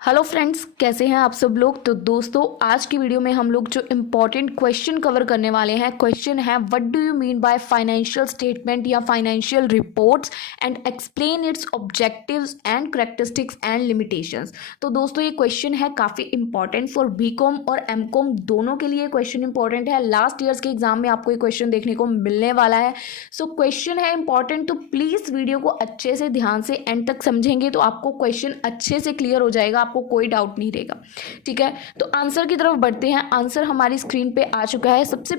Hello friends, कैसे हैं आप सब लोग। तो दोस्तों, आज की वीडियो में हम लोग जो इम्पोर्टेंट क्वेश्चन कवर करने वाले हैं, क्वेश्चन है what do you mean by financial statement या financial reports and explain its objectives and characteristics and limitations. तो दोस्तों, ये क्वेश्चन है काफ़ी इंपॉर्टेंट फॉर बीकॉम और एमकॉम दोनों के लिए क्वेश्चन इंपॉर्टेंट है। लास्ट ईयर्स के एग्जाम में आपको ये क्वेश्चन देखने को मिलने वाला है। सो क्वेश्चन है इंपॉर्टेंट, तो प्लीज़ वीडियो को अच्छे से ध्यान से एंड तक समझेंगे तो आपको क्वेश्चन अच्छे से क्लियर हो जाएगा, आपको कोई डाउट नहीं रहेगा। ठीक है, तो आंसर की तरफ बढ़ते हैं। आंसर हमारी स्क्रीन पे आ चुका है। सबसे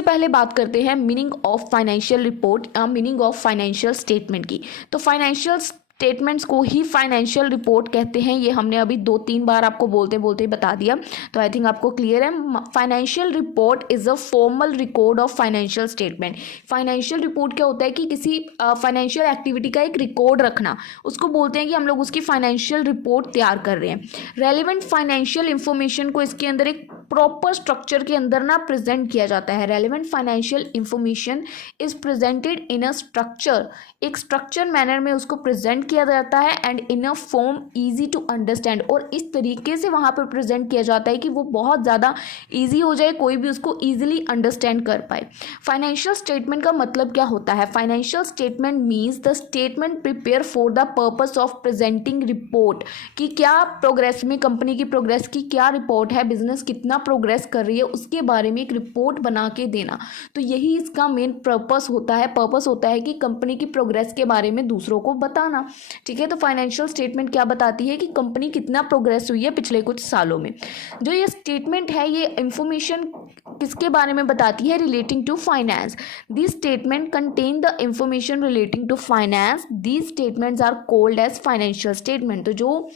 पहले बात करते हैं मीनिंग ऑफ फाइनेंशियल रिपोर्ट या मीनिंग ऑफ फाइनेंशियल स्टेटमेंट की। तो फाइनेंशियल स्टेटमेंट्स को ही फाइनेंशियल रिपोर्ट कहते हैं। ये हमने अभी 2-3 बार आपको बोलते बोलते बता दिया, तो आई थिंक आपको क्लियर है। Financial report is a formal record of financial statement. Financial report क्या होता है कि किसी फाइनेंशियल एक्टिविटी का एक रिकॉर्ड रखना, उसको बोलते हैं कि हम लोग उसकी फाइनेंशियल रिपोर्ट तैयार कर रहे हैं। रेलिवेंट फाइनेंशियल इंफॉर्मेशन को इसके अंदर एक प्रॉपर स्ट्रक्चर के अंदर ना प्रेजेंट किया जाता है। Relevant financial information is presented in a structure, एक स्ट्रक्चर मैनर में उसको प्रेजेंट किया जाता है and in a form easy to understand, और इस तरीके से वहाँ पर प्रेजेंट किया जाता है कि वो बहुत ज़्यादा ईजी हो जाए, कोई भी उसको ईजिली अंडरस्टैंड कर पाए। फाइनेंशियल स्टेटमेंट का मतलब क्या होता है? Financial statement means the statement prepare for the purpose of presenting report, कि क्या प्रोग्रेस में, कंपनी की प्रोग्रेस की क्या रिपोर्ट है, बिजनेस कितना प्रोग्रेस कर रही है, उसके बारे में एक रिपोर्ट बना के देना। तो यही इसका मेन पर्पस होता है कि कंपनी की प्रोग्रेस के बारे में दूसरों को बताना। ठीक है, तो फाइनेंशियल स्टेटमेंट क्या बताती है कि कंपनी कितना प्रोग्रेस हुई है पिछले कुछ सालों में। जो ये स्टेटमेंट है, ये इंफॉर्मेशन किसके बारे में बताती है? Relating to finance. This statement contain the information relating to finance. These statements are called as financial statement. तो जो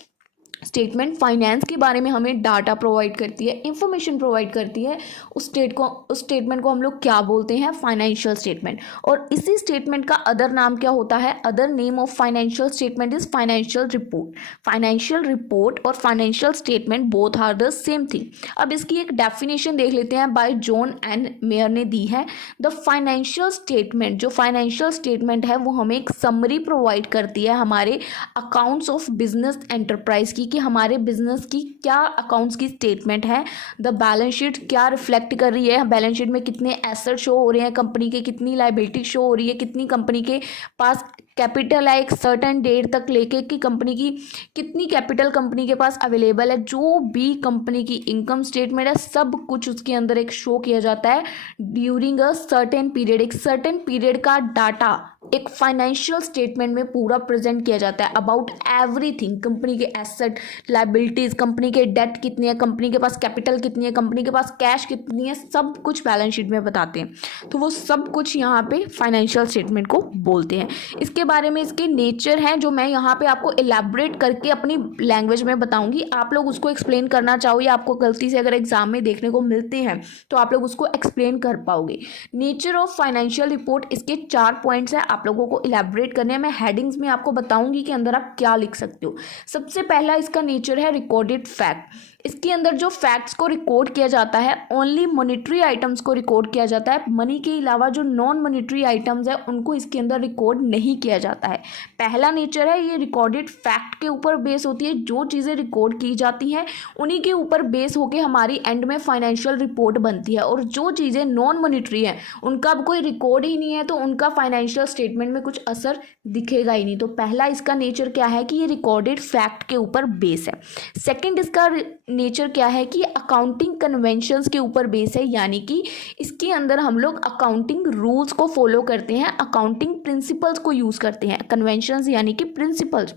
स्टेटमेंट फाइनेंस के बारे में हमें डाटा प्रोवाइड करती है, इंफॉर्मेशन प्रोवाइड करती है, उस स्टेटमेंट को हम लोग क्या बोलते हैं? Financial statement. और इसी स्टेटमेंट का अदर नाम क्या होता है? Other name of financial statement is financial report. Financial report और financial statement both are the same thing. अब इसकी एक डेफिनेशन देख लेते हैं, बाय जॉन एंड मेयर ने दी है। द फाइनेंशियल स्टेटमेंट, जो फाइनेंशियल स्टेटमेंट है वो हमें एक समरी प्रोवाइड करती है हमारे अकाउंट्स ऑफ बिजनेस एंटरप्राइज की, कि हमारे बिजनेस की क्या अकाउंट्स की स्टेटमेंट है। द बैलेंस शीट क्या रिफ्लेक्ट कर रही है, बैलेंस शीट में कितने एसेट शो हो रहे हैं कंपनी के, कितनी लायबिलिटी शो हो रही है, कितनी कंपनी के पास कैपिटल है एक सर्टेन डेट तक लेके, कि कंपनी की कितनी कैपिटल कंपनी के पास अवेलेबल है। जो भी कंपनी की इनकम स्टेटमेंट है, सब कुछ उसके अंदर एक शो किया जाता है ड्यूरिंग अ सर्टेन पीरियड। एक सर्टेन पीरियड का डाटा एक फाइनेंशियल स्टेटमेंट में पूरा प्रेजेंट किया जाता है अबाउट एवरीथिंग। कंपनी के एसेट, लायबिलिटीज, कंपनी के डेट कितनी है, कंपनी के पास कैपिटल कितनी है, कंपनी के पास कैश कितनी है, सब कुछ बैलेंस शीट में बताते हैं। तो वो सब कुछ यहाँ पे फाइनेंशियल स्टेटमेंट को बोलते हैं। इसके बारे में इसके नेचर हैं जो मैं यहाँ पे आपको इलेबोरेट करके अपनी लैंग्वेज में बताऊंगी। आप लोग उसको एक्सप्लेन करना चाहो या आपको गलती से अगर एग्जाम में देखने को मिलते हैं तो आप लोग उसको एक्सप्लेन कर पाओगे। नेचर ऑफ फाइनेंशियल रिपोर्ट, इसके 4 पॉइंट्स हैं, आप लोगों को इलेबोरेट करने हैं। मैं हेडिंग्स में आपको बताऊंगी कि अंदर आप क्या लिख सकते हो। सबसे पहला इसका नेचर है रिकॉर्डेड फैक्ट। इसके अंदर जो फैक्ट्स को रिकॉर्ड किया जाता है, ओनली मॉनेटरी आइटम्स को रिकॉर्ड किया जाता है। मनी के अलावा जो नॉन मॉनेटरी आइटम्स है उनको इसके अंदर रिकॉर्ड नहीं किया जाता है। पहला नेचर है ये रिकॉर्डेड फैक्ट के ऊपर बेस होती है। जो चीज़ें रिकॉर्ड की जाती हैं उन्हीं के ऊपर बेस होकर हमारी एंड में फाइनेंशियल रिपोर्ट बनती है, और जो चीज़ें नॉन मॉनेटरी हैं उनका अब कोई रिकॉर्ड ही नहीं है तो उनका फाइनेंशियल स्टेटमेंट में कुछ असर दिखेगा ही नहीं। तो पहला इसका नेचर क्या है कि ये रिकॉर्डेड फैक्ट के ऊपर बेस है। सेकंड इसका नेचर क्या है कि अकाउंटिंग कन्वेंशंस के ऊपर बेस है, यानी कि इसके अंदर हम लोग अकाउंटिंग रूल्स को फॉलो करते हैं, अकाउंटिंग प्रिंसिपल्स को यूज़ करते हैं। कन्वेंशंस यानी कि प्रिंसिपल्स।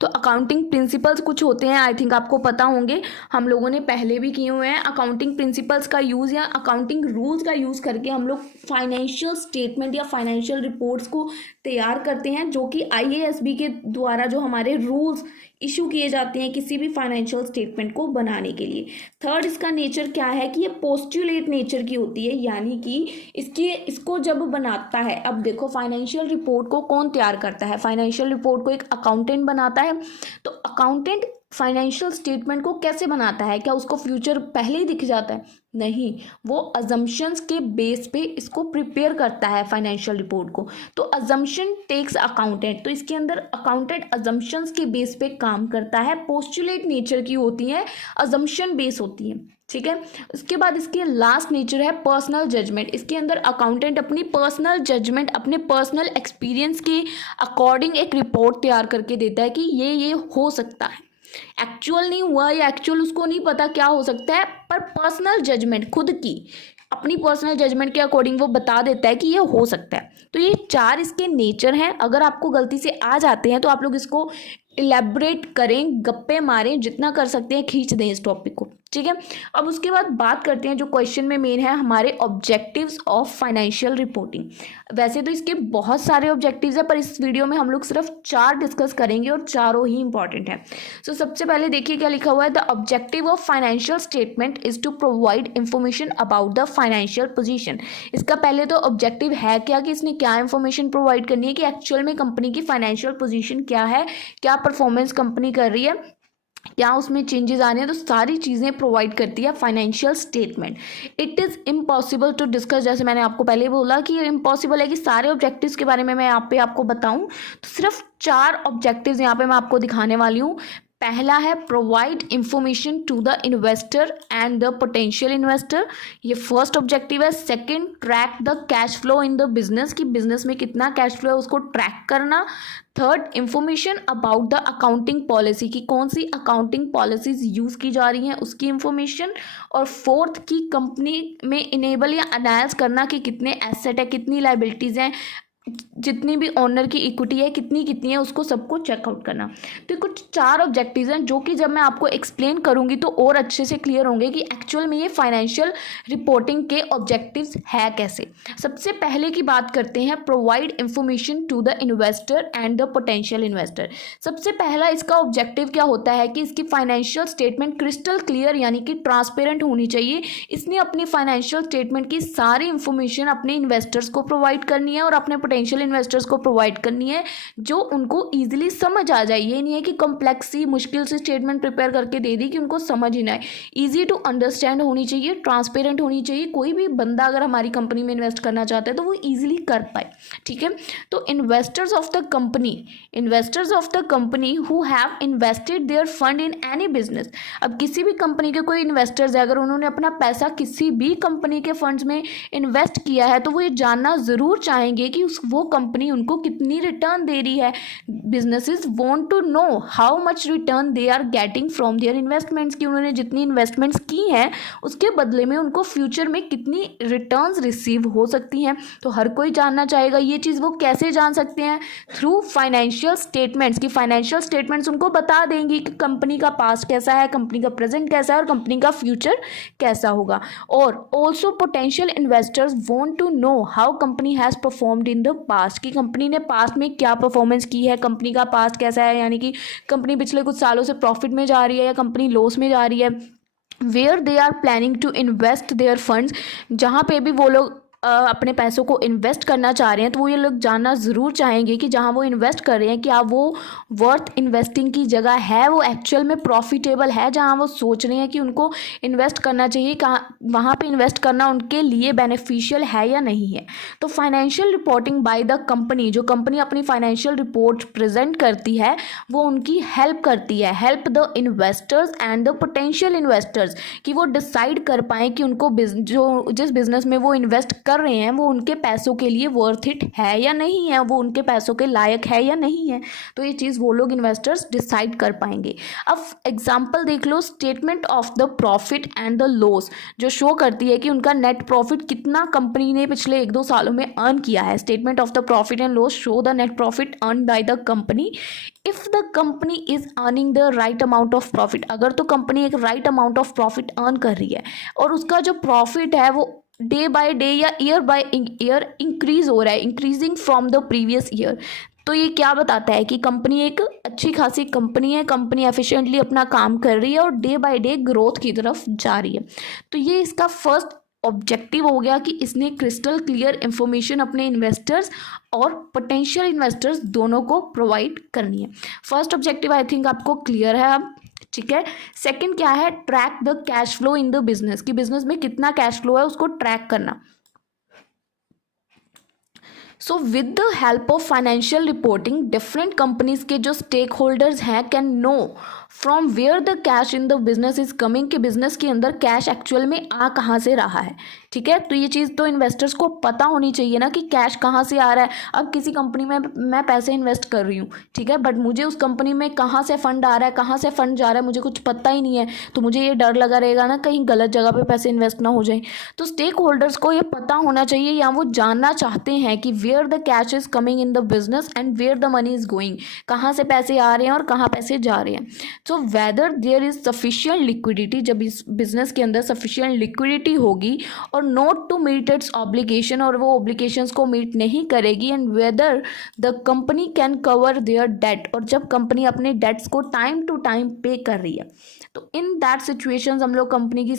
तो अकाउंटिंग प्रिंसिपल्स कुछ होते हैं, आई थिंक आपको पता होंगे, हम लोगों ने पहले भी किए हुए हैं। अकाउंटिंग प्रिंसिपल्स का यूज़ या अकाउंटिंग रूल्स का यूज़ करके हम लोग फाइनेंशियल स्टेटमेंट या फाइनेंशियल रिपोर्ट्स को तैयार करते हैं, जो कि आईएएसबी के द्वारा जो हमारे रूल्स इशू किए जाते हैं किसी भी फाइनेंशियल स्टेटमेंट को बनाने के लिए। थर्ड इसका नेचर क्या है कि ये पोस्टुलेट नेचर की होती है, यानी कि इसको जब बनाता है, अब देखो फाइनेंशियल रिपोर्ट को कौन तैयार करता है? फाइनेंशियल रिपोर्ट को एक अकाउंटेंट बनाता है। तो अकाउंटेंट फाइनेंशियल स्टेटमेंट को कैसे बनाता है? क्या उसको फ्यूचर पहले ही दिख जाता है? नहीं, वो अजम्पशंस के बेस पे इसको प्रिपेयर करता है फाइनेंशियल रिपोर्ट को। तो अजम्पशन टेक्स अकाउंटेंट, तो इसके अंदर अकाउंटेंट अजम्पशंस के बेस पे काम करता है, पोस्टुलेट नेचर की होती है, अजम्पशन बेस होती है, ठीक है। उसके बाद इसकी लास्ट नेचर है पर्सनल जजमेंट। इसके अंदर अकाउंटेंट अपनी पर्सनल जजमेंट, अपने पर्सनल एक्सपीरियंस के अकॉर्डिंग एक रिपोर्ट तैयार करके देता है कि ये हो सकता है। एक्चुअल नहीं हुआ या एक्चुअल उसको नहीं पता क्या हो सकता है, पर पर्सनल जजमेंट, खुद की अपनी पर्सनल जजमेंट के अकॉर्डिंग वो बता देता है कि ये हो सकता है। तो ये 4 इसके नेचर हैं। अगर आपको गलती से आ जाते हैं तो आप लोग इसको इलेबरेट करें, गप्पे मारें, जितना कर सकते हैं खींच दें इस टॉपिक को, ठीक है। अब उसके बाद बात करते हैं जो क्वेश्चन में मेन है, हमारे ऑब्जेक्टिव्स ऑफ फाइनेंशियल रिपोर्टिंग। वैसे तो इसके बहुत सारे ऑब्जेक्टिव्स हैं, पर इस वीडियो में हम लोग सिर्फ 4 डिस्कस करेंगे और चारों ही इंपॉर्टेंट है। सो सबसे पहले देखिए क्या लिखा हुआ है, the objective of financial statement is to provide information about the financial position. इसका पहले तो ऑब्जेक्टिव है क्या, कि इसने क्या इंफॉर्मेशन प्रोवाइड करनी है, कि एक्चुअल में कंपनी की फाइनेंशियल पोजीशन क्या है, क्या परफॉर्मेंस कंपनी कर रही है, क्या उसमें चेंजेस आ रहे हैं, तो सारी चीज़ें प्रोवाइड करती है financial statement. It is impossible to discuss, जैसे मैंने आपको पहले बोला कि ये इम्पॉसिबल है कि सारे ऑब्जेक्टिव्स के बारे में मैं यहाँ पे आपको बताऊँ। तो सिर्फ 4 ऑब्जेक्टिव्स यहाँ पे मैं आपको दिखाने वाली हूँ। पहला है provide information to the investor and the potential investor, ये फर्स्ट ऑब्जेक्टिव है। Second, track the cash flow in the business, कि बिजनेस में कितना कैश फ्लो है उसको ट्रैक करना। Third, information about the accounting policy, की कौन सी अकाउंटिंग पॉलिसीज यूज़ की जा रही हैं उसकी इंफॉर्मेशन। और फोर्थ, की कंपनी में इनेबल या अनाउंस करना कि कितने एसेट है, कितनी लाइबिलिटीज़ हैं, जितनी भी ओनर की इक्विटी है कितनी है, उसको सबको चेकआउट करना। तो कुछ 4 ऑब्जेक्टिव्स हैं जो कि जब मैं आपको एक्सप्लेन करूंगी तो और अच्छे से क्लियर होंगे कि एक्चुअल में ये फाइनेंशियल रिपोर्टिंग के ऑब्जेक्टिव्स है कैसे। सबसे पहले की बात करते हैं, provide information to the investor and the potential investor. सबसे पहला इसका ऑब्जेक्टिव क्या होता है कि इसकी फाइनेंशियल स्टेटमेंट क्रिस्टल क्लियर यानी कि ट्रांसपेरेंट होनी चाहिए। इसने अपनी फाइनेंशियल स्टेटमेंट की सारी इंफॉर्मेशन अपने इन्वेस्टर्स को प्रोवाइड करनी है और अपने पोटेंशियल इन्वेस्टर्स को प्रोवाइड करनी है, जो उनको इजीली समझ आ जाए। ये नहीं है कि कॉम्प्लेक्स सी मुश्किल से स्टेटमेंट प्रिपेयर करके दे दी कि उनको समझ ही ना आए। इजी टू अंडरस्टैंड होनी चाहिए, ट्रांसपेरेंट होनी चाहिए। कोई भी बंदा अगर हमारी कंपनी में इन्वेस्ट करना चाहता है तो वो इजीली कर पाए, ठीक है। तो investors of the company who have invested their fund in any business. अब किसी भी कंपनी के कोई इन्वेस्टर्स है, अगर उन्होंने अपना पैसा किसी भी कंपनी के फंड्स में इन्वेस्ट किया है तो वो ये जानना ज़रूर चाहेंगे कि वो कंपनी उनको कितनी रिटर्न दे रही है। Businesses want to know how much return they are getting from their investments, कि उन्होंने जितनी इन्वेस्टमेंट्स की हैं उसके बदले में उनको फ्यूचर में कितनी रिटर्न्स रिसीव हो सकती हैं। तो हर कोई जानना चाहेगा। ये चीज़ वो कैसे जान सकते हैं? थ्रू फाइनेंशियल स्टेटमेंट्स, की फाइनेंशियल स्टेटमेंट्स उनको बता देंगी कि कंपनी का पास्ट कैसा है, कंपनी का प्रेजेंट कैसा है और कंपनी का फ्यूचर कैसा होगा। और also potential investors want to know how company has performed in the past, की कंपनी ने पास्ट में क्या परफॉर्मेंस की है, कंपनी का पास्ट कैसा है, यानी कि कंपनी पिछले कुछ सालों से प्रॉफिट में जा रही है या कंपनी लॉस में जा रही है। Where they are planning to invest their funds, जहाँ पे भी वो लोग अपने पैसों को इन्वेस्ट करना चाह रहे हैं तो वो ये लोग जानना ज़रूर चाहेंगे कि जहाँ वो इन्वेस्ट कर रहे हैं क्या वो वर्थ इन्वेस्टिंग की जगह है, वो एक्चुअल में प्रॉफिटेबल है, जहाँ वो सोच रहे हैं कि उनको इन्वेस्ट करना चाहिए, कहाँ वहाँ पे इन्वेस्ट करना उनके लिए बेनिफिशियल है या नहीं है। तो financial reporting by the company, जो कंपनी अपनी फाइनेंशियल रिपोर्ट प्रेजेंट करती है वो उनकी हेल्प करती है, help the investors and the potential investors, कि वो डिसाइड कर पाएँ कि उनको जो जिस बिजनेस में वो इन्वेस्ट कर रहे हैं वो उनके पैसों के लिए वर्थ इट है या नहीं है, वो उनके पैसों के लायक है या नहीं है। तो ये चीज़ वो लोग इन्वेस्टर्स डिसाइड कर पाएंगे। अब एग्जांपल देख लो, statement of the profit and the loss, जो शो करती है कि उनका नेट प्रॉफिट कितना कंपनी ने पिछले 1-2 सालों में अर्न किया है। Statement of the profit and loss show the net profit earn by the company if the company is earning the right amount of profit. अगर तो कंपनी एक right amount of profit earn कर रही है और उसका जो प्रॉफिट है वो डे बाय डे या ईयर बाय ईयर इंक्रीज हो रहा है, increasing from the previous year, तो ये क्या बताता है कि कंपनी एक अच्छी खासी कंपनी है, कंपनी एफिशिएंटली अपना काम कर रही है और डे बाय डे ग्रोथ की तरफ जा रही है। तो ये इसका फर्स्ट ऑब्जेक्टिव हो गया कि इसने क्रिस्टल क्लियर इंफॉर्मेशन अपने इन्वेस्टर्स और पोटेंशियल इन्वेस्टर्स दोनों को प्रोवाइड करनी है। फर्स्ट ऑब्जेक्टिव आई थिंक आपको क्लियर है। अब ठीक है। सेकंड क्या है, track the cash flow in the business, कि बिजनेस में कितना कैश फ्लो है उसको ट्रैक करना। So with the help of financial reporting different companies के जो स्टेक होल्डर्स हैं can know from where the cash in the business is coming, कि बिजनेस के अंदर कैश एक्चुअल में आ कहाँ से रहा है। ठीक है, तो ये चीज़ तो इन्वेस्टर्स को पता होनी चाहिए ना कि कैश कहाँ से आ रहा है। अब किसी कंपनी में मैं पैसे इन्वेस्ट कर रही हूँ, ठीक है, बट मुझे उस कंपनी में कहाँ से फंड आ रहा है, कहाँ से फंड जा रहा है, मुझे कुछ पता ही नहीं है, तो मुझे ये डर लगा रहेगा ना कहीं गलत जगह पे पैसे इन्वेस्ट ना हो जाए। तो स्टेक होल्डर्स को ये पता होना चाहिए, या वो जानना चाहते हैं कि where the cash is coming in the business and where the money is going, कहाँ से पैसे आ रहे हैं और कहाँ पैसे जा रहे हैं। So whether there is sufficient liquidity, जब इस बिजनेस के अंदर सफिशिएंट लिक्विडिटी होगी और not to meet its obligation, और वो ऑब्लिगेशंस को मीट नहीं करेगी, and whether the company can cover their debt, और जब कंपनी अपने डेट्स को टाइम टू टाइम पे कर रही है, तो इन दैट सिचुएशंस हम लोग कंपनी की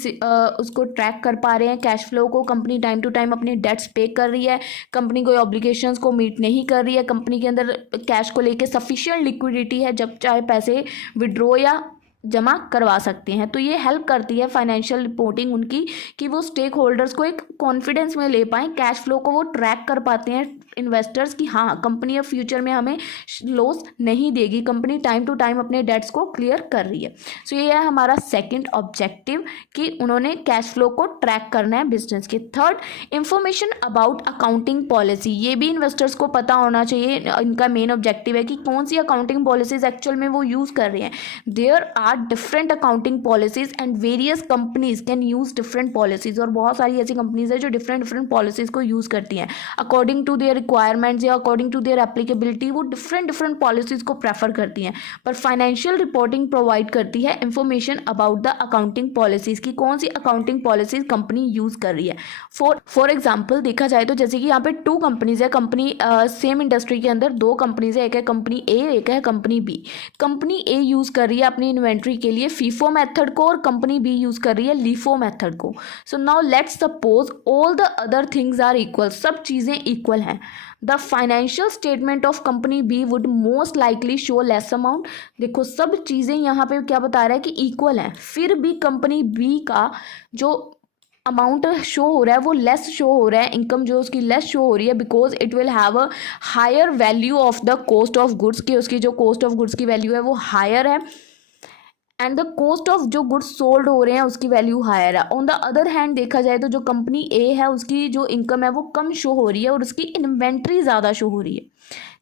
उसको ट्रैक कर पा रहे हैं कैश फ्लो को। कंपनी टाइम टू टाइम अपने डेट्स पे कर रही है, कंपनी कोई ऑब्लिगेशंस को मीट नहीं कर रही है, कंपनी के अंदर कैश को लेके सफिशिएंट लिक्विडिटी है, जब चाहे पैसे विड्रॉ या जमा करवा सकते हैं। तो ये हेल्प करती है फाइनेंशियल रिपोर्टिंग उनकी, कि वो स्टेक होल्डर्स को एक कॉन्फिडेंस में ले पाएँ, कैश फ्लो को वो ट्रैक कर पाते हैं इन्वेस्टर्स कि हाँ कंपनी अब फ्यूचर में हमें लॉस नहीं देगी, कंपनी टाइम टू टाइम अपने डेट्स को क्लियर कर रही है। सो ये है हमारा सेकंड ऑब्जेक्टिव, कि उन्होंने कैश फ्लो को ट्रैक करना है बिजनेस के। Third, information about accounting policy, ये भी इन्वेस्टर्स को पता होना चाहिए। इनका मेन ऑब्जेक्टिव है कि कौन सी अकाउंटिंग पॉलिसीज एक्चुअल में वो यूज़ कर रहे हैं। There are different accounting policies and various companies can use different policies, और बहुत सारी ऐसी कंपनीज है जो डिफरेंट पॉलिसीज को यूज़ करती हैं अकॉर्डिंग टू देयर रिक्वायरमेंट्स या अकॉर्डिंग टू देयर एप्लीकेबिलिटी, वो डिफरेंट पॉलिसीज को प्रेफर करती हैं। पर फाइनेंशियल रिपोर्टिंग प्रोवाइड करती है information about the accounting policies, की कौन सी अकाउंटिंग पॉलिसीज कंपनी यूज कर रही है। फॉर एग्जाम्पल देखा जाए तो जैसे कि यहाँ पे 2 कंपनीज है, कंपनी सेम इंडस्ट्री के अंदर 2 कंपनीज है, एक है कंपनी ए, एक है कंपनी बी। कंपनी ए यूज कर रही है अपनी इन्वेंट्री के लिए फीफो मेथड को, और कंपनी बी यूज कर रही है लीफो मेथड को। So now let's suppose all the other things are equal, सब चीजें इक्वल हैं। The financial statement of company B would most likely show less amount. देखो सब चीजें यहाँ पे क्या बता रहा है कि इक्वल हैं, फिर भी कंपनी बी का जो अमाउंट शो हो रहा है वो लेस शो हो रहा है, इनकम जो उसकी लेस शो हो रही है, because it will have a higher value of the cost of goods, की उसकी जो कॉस्ट ऑफ गुड्स की वैल्यू है वो हायर है, एंड द कॉस्ट ऑफ जो गुड्स सोल्ड हो रहे हैं उसकी वैल्यू हायर है। ऑन द अदर हैंड देखा जाए तो जो कंपनी ए है उसकी जो इनकम है वो कम शो हो रही है और उसकी इन्वेंट्री ज़्यादा शो हो रही है।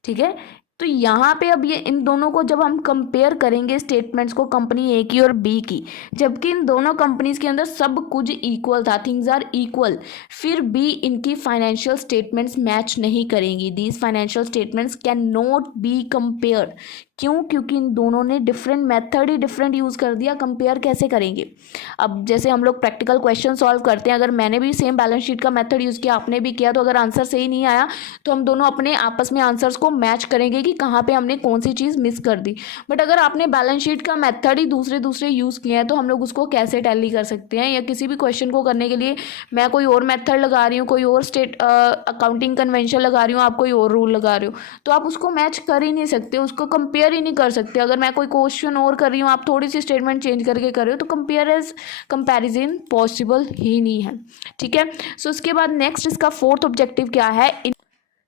ठीक है, तो यहाँ पे अब ये इन दोनों को जब हम कंपेयर करेंगे स्टेटमेंट्स को, कंपनी ए की और बी की, जबकि इन दोनों कंपनीज के अंदर सब कुछ इक्वल था, थिंग्स आर इक्वल, फिर भी इनकी फाइनेंशियल स्टेटमेंट्स मैच नहीं करेंगी। These financial statements can not be compared. क्यों? क्योंकि इन दोनों ने डिफरेंट मेथड ही डिफरेंट यूज़ कर दिया, कंपेयर कैसे करेंगे। अब जैसे हम लोग प्रैक्टिकल क्वेश्चन सॉल्व करते हैं, अगर मैंने भी सेम बैलेंस शीट का मेथड यूज़ किया, आपने भी किया, तो अगर आंसर सही नहीं आया तो हम दोनों अपने आपस में आंसर्स को मैच करेंगे कि कहाँ पे हमने कौन सी चीज़ मिस कर दी। बट अगर आपने बैलेंस शीट का मेथड ही दूसरे यूज़ किए हैं तो हम लोग उसको कैसे टैली कर सकते हैं, या किसी भी क्वेश्चन को करने के लिए मैं कोई और मेथड लगा रही हूँ, कोई और अकाउंटिंग कन्वेंशन लगा रही हूँ, आप कोई और रूल लगा रहे हो, तो आप उसको मैच कर ही नहीं सकते, उसको कंपेयर ही नहीं कर सकते। अगर मैं कोई क्वेश्चन और कर रही हूँ, आप थोड़ी सी स्टेटमेंट चेंज करके कर रहे हो, तो कंपैरिजन पॉसिबल ही नहीं है। ठीक है, सो उसके बाद नेक्स्ट इसका फोर्थ ऑब्जेक्टिव क्या है,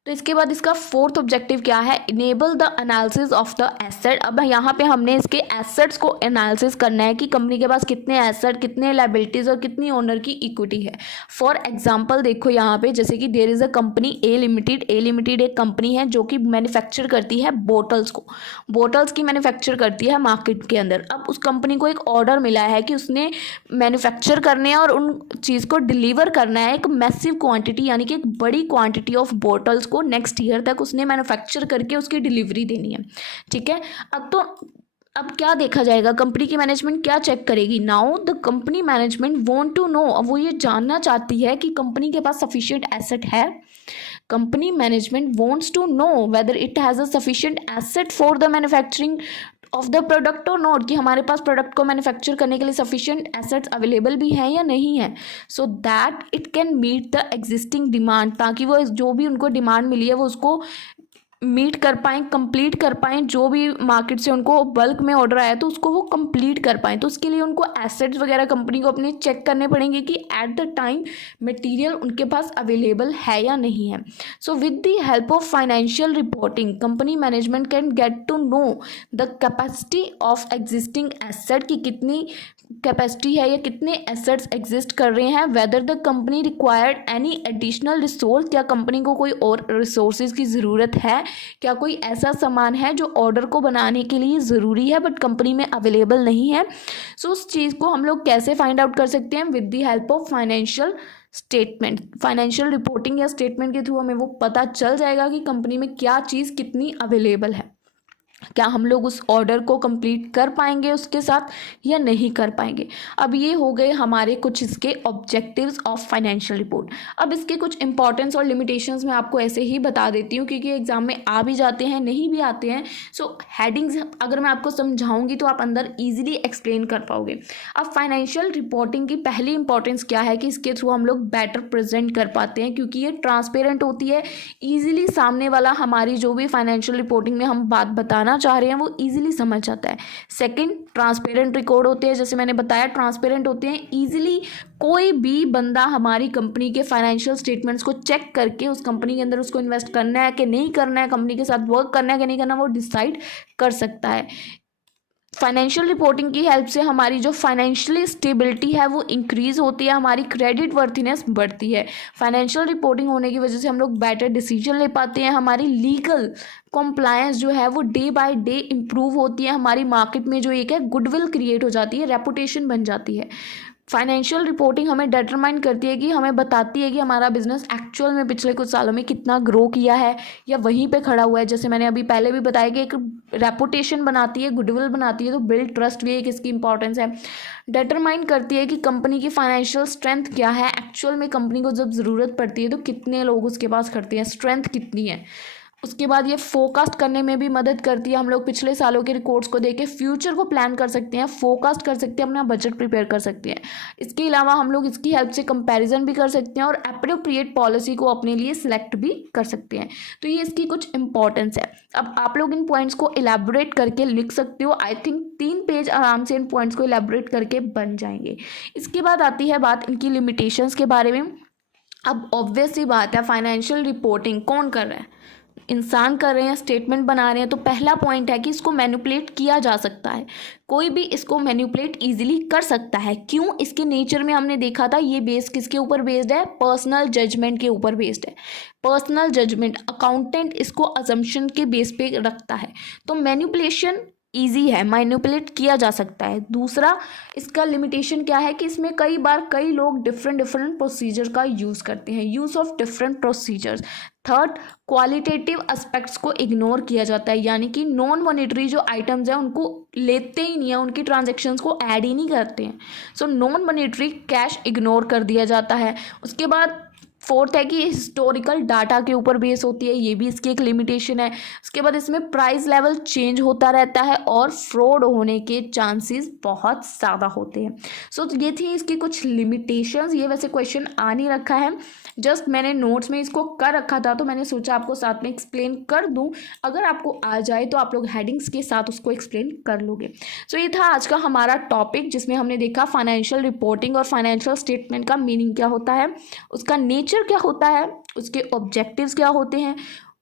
तो इसके बाद इसका फोर्थ ऑब्जेक्टिव क्या है, enable the analysis of the asset. अब यहाँ पे हमने इसके एसेट्स को एनालिसिस करना है कि कंपनी के पास कितने एसेट, कितने लायबिलिटीज और कितनी ओनर की इक्विटी है। फॉर एग्जांपल देखो यहाँ पे, जैसे कि there is a company A limited एक कंपनी है जो कि मैन्युफैक्चर करती है बोटल्स की मैन्युफैक्चर करती है मार्केट के अंदर। अब उस कंपनी को एक ऑर्डर मिला है कि उसने मैन्युफैक्चर करने हैं और उन चीज़ को डिलीवर करना है एक मैसिव क्वांटिटी, यानी कि एक बड़ी क्वांटिटी ऑफ बोटल्स को नेक्स्ट ईयर तक उसने मैन्युफैक्चर करके उसकी डिलीवरी देनी है। ठीक है, अब क्या देखा जाएगा, कंपनी की मैनेजमेंट क्या चेक करेगी। Now the company management want to know, अब वो ये जानना चाहती है कि कंपनी के पास सफिशिएंट एसेट है। Company management wants to know whether it has a sufficient asset for the manufacturing of the product और नॉट, कि हमारे पास प्रोडक्ट को मैन्युफैक्चर करने के लिए सफिशिएंट एसेट्स अवेलेबल भी हैं या नहीं है, so that it can meet the existing demand, ताकि वो जो भी उनको डिमांड मिली है वो उसको मीट कर पाएँ, कंप्लीट कर पाएँ, जो भी मार्केट से उनको बल्क में ऑर्डर आया तो उसको वो कंप्लीट कर पाएँ। तो उसके लिए उनको एसेट्स वगैरह कंपनी को अपने चेक करने पड़ेंगे कि एट द टाइम मटेरियल उनके पास अवेलेबल है या नहीं है। So with the help of financial reporting company management can get to know the capacity of existing asset, की कितनी कैपेसिटी है या कितने एसेट्स एग्जिस्ट कर रहे हैं, weather the company required any additional resource, क्या कंपनी को कोई और रिसोर्सेज की ज़रूरत है, क्या कोई ऐसा सामान है जो ऑर्डर को बनाने के लिए ज़रूरी है बट कंपनी में अवेलेबल नहीं है। सो उस चीज़ को हम लोग कैसे फाइंड आउट कर सकते हैं, with the help of financial statement. Financial reporting या स्टेटमेंट के थ्रू हमें वो पता चल जाएगा कि कंपनी में क्या चीज़ कितनी अवेलेबल है, क्या हम लोग उस ऑर्डर को कंप्लीट कर पाएंगे उसके साथ या नहीं कर पाएंगे। अब ये हो गए हमारे कुछ इसके ऑब्जेक्टिव्स ऑफ फाइनेंशियल रिपोर्ट। अब इसके कुछ इंपॉर्टेंस और लिमिटेशंस मैं आपको ऐसे ही बता देती हूँ क्योंकि एग्जाम में आ भी जाते हैं, नहीं भी आते हैं। सो हेडिंग्स अगर मैं आपको समझाऊंगी तो आप अंदर ईजिली एक्सप्लेन कर पाओगे। अब फाइनेंशियल रिपोर्टिंग की पहली इंपॉर्टेंस क्या है कि इसके थ्रू हम लोग बेटर प्रेजेंट कर पाते हैं क्योंकि ये ट्रांसपेरेंट होती है। ईजिली सामने वाला हमारी जो भी फाइनेंशियल रिपोर्टिंग में हम बात बताना चाह रहे हैं वो इजीली समझ जाता है। सेकंड, ट्रांसपेरेंट रिकॉर्ड होते हैं, जैसे मैंने बताया ट्रांसपेरेंट होते हैं। इजीली कोई भी बंदा हमारी कंपनी के फाइनेंशियल स्टेटमेंट्स को चेक करके उस कंपनी के अंदर उसको इन्वेस्ट करना है कि नहीं करना है, कंपनी के साथ वर्क करना है कि नहीं करना, वो डिसाइड कर सकता है। फाइनेंशियल रिपोर्टिंग की हेल्प से हमारी जो फाइनेंशियली स्टेबिलिटी है वो इंक्रीज होती है, हमारी क्रेडिट वर्थीनेस बढ़ती है। फाइनेंशियल रिपोर्टिंग होने की वजह से हम लोग बेटर डिसीजन ले पाते हैं, हमारी लीगल कॉम्प्लायंस जो है वो डे बाय डे इम्प्रूव होती है, हमारी मार्केट में जो एक है गुडविल क्रिएट हो जाती है, रेपुटेशन बन जाती है। फाइनेंशियल रिपोर्टिंग हमें डिटरमाइन करती है कि हमें बताती है कि हमारा बिजनेस एक्चुअल में पिछले कुछ सालों में कितना ग्रो किया है या वहीं पे खड़ा हुआ है। जैसे मैंने अभी पहले भी बताया कि एक रेपुटेशन बनाती है, गुडविल बनाती है, तो बिल्ड ट्रस्ट भी एक इसकी इंपॉर्टेंस है। डिटरमाइन करती है कि कंपनी की फाइनेंशियल स्ट्रेंथ क्या है, एक्चुअल में कंपनी को जब ज़रूरत पड़ती है तो कितने लोग उसके पास खड़ते हैं, स्ट्रेंथ कितनी है। उसके बाद ये फोरकास्ट करने में भी मदद करती है। हम लोग पिछले सालों के रिकॉर्ड्स को देख के फ्यूचर को प्लान कर सकते हैं, फोरकास्ट कर सकते हैं, अपना बजट प्रिपेयर कर सकते हैं। इसके अलावा हम लोग इसकी हेल्प से कंपैरिजन भी कर सकते हैं और एप्रोप्रिएट पॉलिसी को अपने लिए सिलेक्ट भी कर सकते हैं। तो ये इसकी कुछ इंपॉर्टेंस है। अब आप लोग इन पॉइंट्स को इलेबोरेट करके लिख सकते हो। आई थिंक 3 पेज आराम से इन पॉइंट्स को इलेबोरेट करके बन जाएंगे। इसके बाद आती है बात इनकी लिमिटेशंस के बारे में। अब ऑब्वियस सी बात है, फाइनेंशियल रिपोर्टिंग कौन कर रहा है, इंसान कर रहे हैं, स्टेटमेंट बना रहे हैं। तो पहला पॉइंट है कि इसको मैनिपुलेट किया जा सकता है, कोई भी इसको मैनिपुलेट इजीली कर सकता है। क्यों? इसके नेचर में हमने देखा था ये बेस किसके ऊपर बेस्ड है, पर्सनल जजमेंट के ऊपर बेस्ड है। पर्सनल जजमेंट, अकाउंटेंट इसको अजम्पशन के बेस पे रखता है, तो मैनिपुलेशन ईजी है, मैनिपुलेट किया जा सकता है। दूसरा, इसका लिमिटेशन क्या है कि इसमें कई बार कई लोग डिफरेंट प्रोसीजर का यूज़ करते हैं, use of different procedures. Third, qualitative aspects को इग्नोर किया जाता है, यानी कि नॉन मॉनेटरी जो आइटम्स हैं उनको लेते ही नहीं है, उनकी ट्रांजैक्शंस को ऐड ही नहीं करते हैं। So non monetary cash ignore कर दिया जाता है। उसके बाद फोर्थ है कि हिस्टोरिकल डाटा के ऊपर बेस होती है, ये भी इसकी एक लिमिटेशन है। उसके बाद इसमें प्राइस लेवल चेंज होता रहता है और फ्रॉड होने के चांसेस बहुत ज़्यादा होते हैं। सो ये थी इसकी कुछ लिमिटेशंस। ये वैसे क्वेश्चन आ नहीं रखा है, जस्ट मैंने नोट्स में इसको कर रखा था तो मैंने सोचा आपको साथ में एक्सप्लेन कर दूं। अगर आपको आ जाए तो आप लोग हेडिंग्स के साथ उसको एक्सप्लेन कर लोगे। सो ये था आज का हमारा टॉपिक जिसमें हमने देखा फाइनेंशियल रिपोर्टिंग और फाइनेंशियल स्टेटमेंट का मीनिंग क्या होता है, उसका नेचर क्या होता है, उसके ऑब्जेक्टिव्स क्या होते हैं,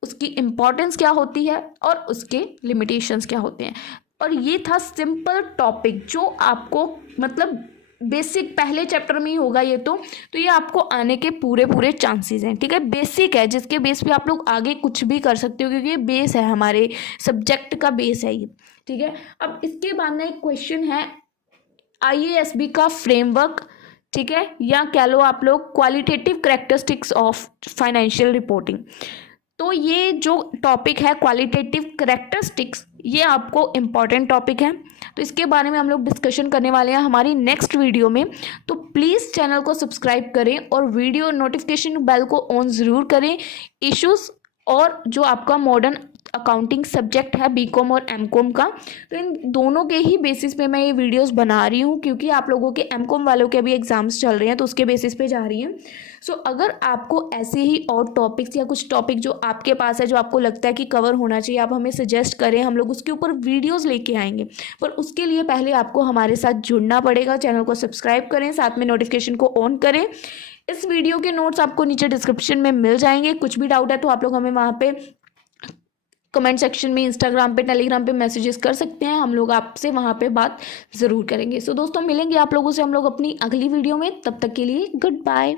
उसकी इंपॉर्टेंस क्या होती है और उसके लिमिटेशंस क्या होते हैं। और ये था सिंपल टॉपिक जो आपको मतलब बेसिक पहले चैप्टर में ही होगा ये तो ये आपको आने के पूरे चांसेस हैं। ठीक है, बेसिक है जिसके बेस पे आप लोग आगे कुछ भी कर सकते हो क्योंकि ये बेस है, हमारे सब्जेक्ट का बेस है ये। ठीक है, अब इसके बाद ना एक क्वेश्चन है IASB का फ्रेमवर्क, ठीक है, या कह लो आप लोग qualitative characteristics of financial reporting. तो ये जो टॉपिक है क्वालिटेटिव कैरेक्टरिस्टिक्स, ये आपको इम्पॉर्टेंट टॉपिक है, तो इसके बारे में हम लोग डिस्कशन करने वाले हैं हमारी नेक्स्ट वीडियो में। तो प्लीज़ चैनल को सब्सक्राइब करें और वीडियो नोटिफिकेशन बेल को ऑन ज़रूर करें। इश्यूज़ और जो आपका मॉडर्न अकाउंटिंग सब्जेक्ट है बीकॉम और एमकॉम का। तो इन दोनों के ही बेसिस पे मैं ये वीडियोस बना रही हूँ, क्योंकि आप लोगों के एमकॉम वालों के अभी एग्जाम्स चल रहे हैं तो उसके बेसिस पे जा रही हैं। सो अगर आपको ऐसे ही और टॉपिक्स या कुछ टॉपिक जो आपके पास है, जो आपको लगता है कि कवर होना चाहिए, आप हमें सजेस्ट करें, हम लोग उसके ऊपर वीडियोज़ लेके आएंगे। पर उसके लिए पहले आपको हमारे साथ जुड़ना पड़ेगा। चैनल को सब्सक्राइब करें, साथ में नोटिफिकेशन को ऑन करें। इस वीडियो के नोट्स आपको नीचे डिस्क्रिप्शन में मिल जाएंगे। कुछ भी डाउट है तो आप लोग हमें वहाँ पे कमेंट सेक्शन में, इंस्टाग्राम पे, टेलीग्राम पे मैसेजेस कर सकते हैं। हम लोग आपसे वहाँ पे बात ज़रूर करेंगे। सो दोस्तों, मिलेंगे आप लोगों से हम लोग अपनी अगली वीडियो में। तब तक के लिए गुड बाय।